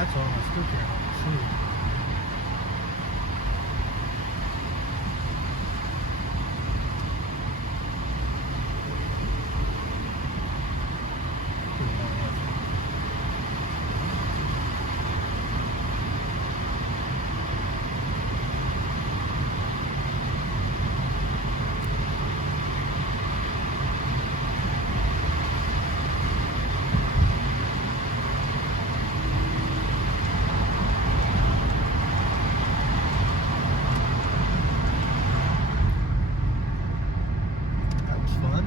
lights on, I still can't see. That was fun.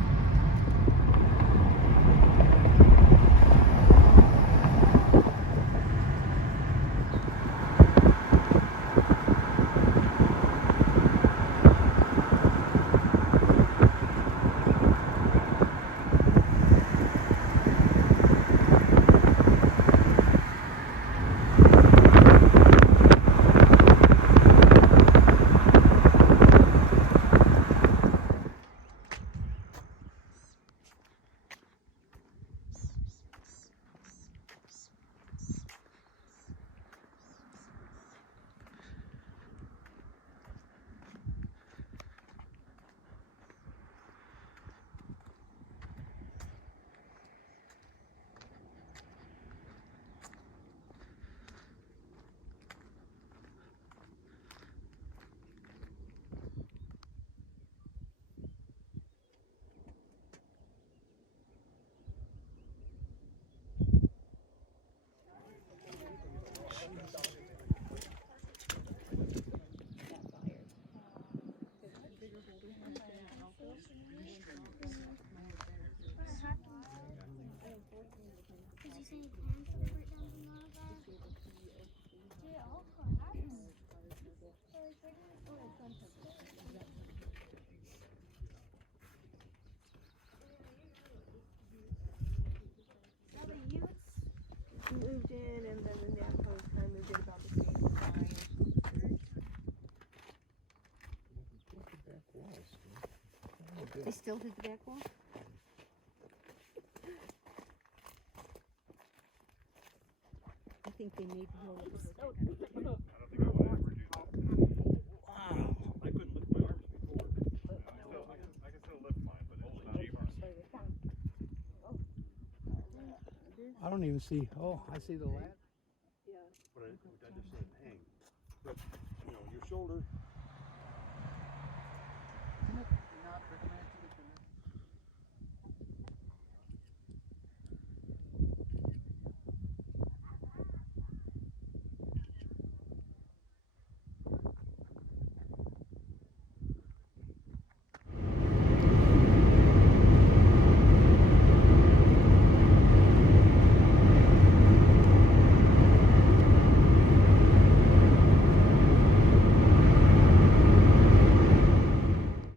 Moved in, and then the Namcos kind of moved in about the same time. They still did the back wall? I think they made the wall. I don't think I would ever do that. Wow. I couldn't lift my arms before. I can still lift mine, but it's not cheaper. I don't even see. Oh, I see the ladder. But I just let it hang. But, you know, your shoulder